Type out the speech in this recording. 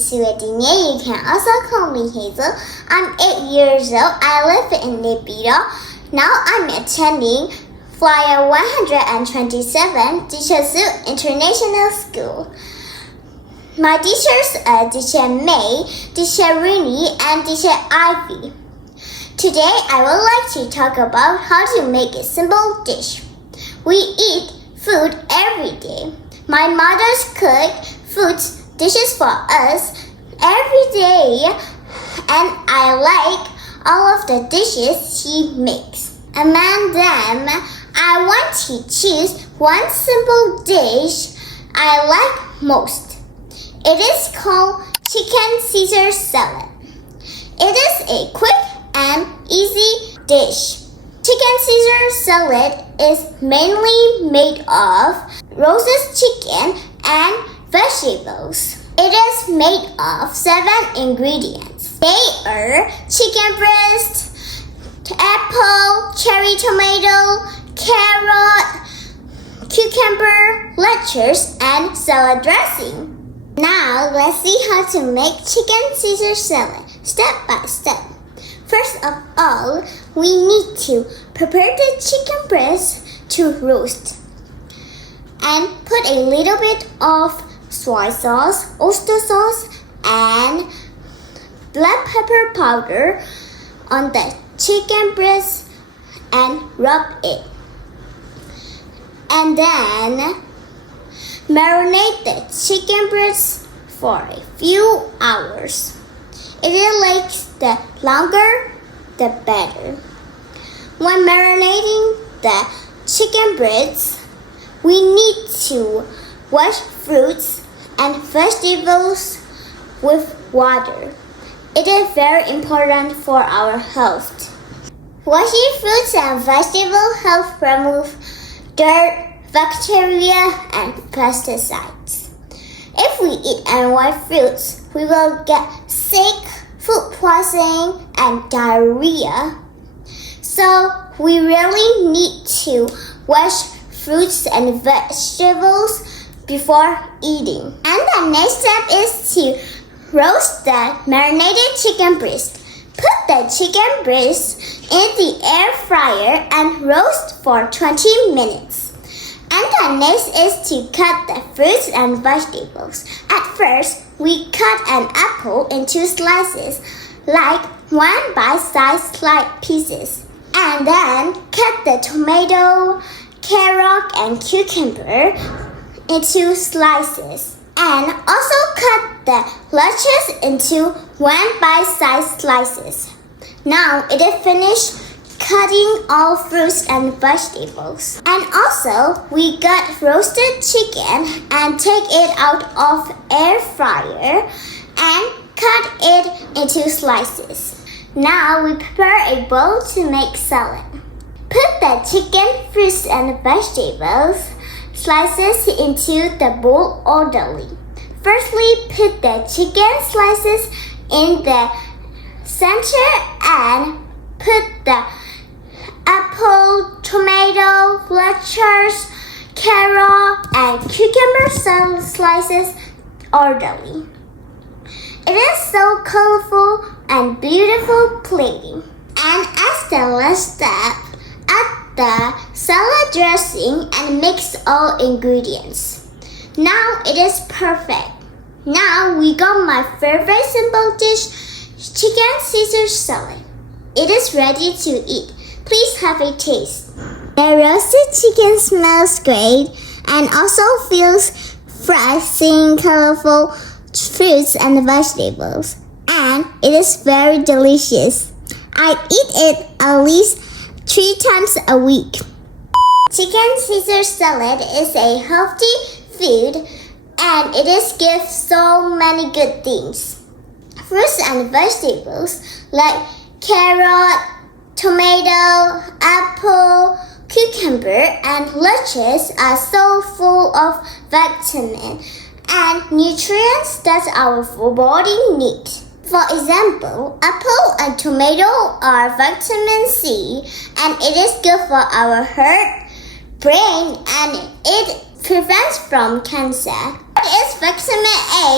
Suadine. You can also call me Hazel. I'm 8 years old. I live in Nepido. Now I'm attending Flyer 127 Teacher International School. My teachers are Teacher May, Teacher Rooney, and Teacher Ivy. Today I would like to talk about how to make a simple dish. We eat food every day. My mother's cook dishes for us every day, and I like all of the dishes she makes. Among them, I want to choose one simple dish I like most. It is called Chicken Caesar Salad. It is a quick and easy dish. Chicken Caesar salad is mainly made of roasted chicken and vegetables. It is made of 7 ingredients. They are chicken breast, apple, cherry tomato, carrot, cucumber, lettuce, and salad dressing. Now let's see how to make chicken Caesar salad step by step. First of all, we need to prepare the chicken breast to roast and put a little bit of soy sauce, oyster sauce, and black pepper powder on the chicken breast and rub it. And then marinate the chicken breast for a few hours. It likes the longer, the better. When marinating the chicken breast, we need to wash fruits and vegetables with water. It is very important for our health. Washing fruits and vegetables helps remove dirt, bacteria, and pesticides. If we eat unwashed fruits, we will get sick, food poisoning, and diarrhea. So we really need to wash fruits and vegetables before eating. And the next step is to roast the marinated chicken breast. Put the chicken breast in the air fryer and roast for 20 minutes. And the next is to cut the fruits and vegetables. At first, we cut an apple into slices, like 1 bite-sized sliced pieces. And then cut the tomato, carrot, and cucumber into slices. And also cut the lettuce into 1 bite-sized slices. Now it is finished cutting all fruits and vegetables. And also, we got roasted chicken and take it out of air fryer and cut it into slices. Now we prepare a bowl to make salad. Put the chicken, fruits, and vegetables slices into the bowl orderly. Firstly, put the chicken slices in the center and put the apple, tomato, lettuce, carrot, and cucumber slices orderly. It is so colorful and beautiful plating. And as the last step, add the salad dressing and mix all ingredients. Now it is perfect. Now we got my favorite simple dish, chicken Caesar salad. It is ready to eat. Please have a taste. The roasted chicken smells great and also feels fresh seeing colorful fruits and vegetables. And it is very delicious. I eat it at least 3 times a week. Chicken Caesar salad is a healthy food and it gives so many good things. Fruits and vegetables like carrot, tomato, apple, cucumber, and lettuce are so full of vitamins and nutrients that our body needs. For example, apple and tomato are vitamin C, and it is good for our heart, brain, and it prevents from cancer. It is vitamin A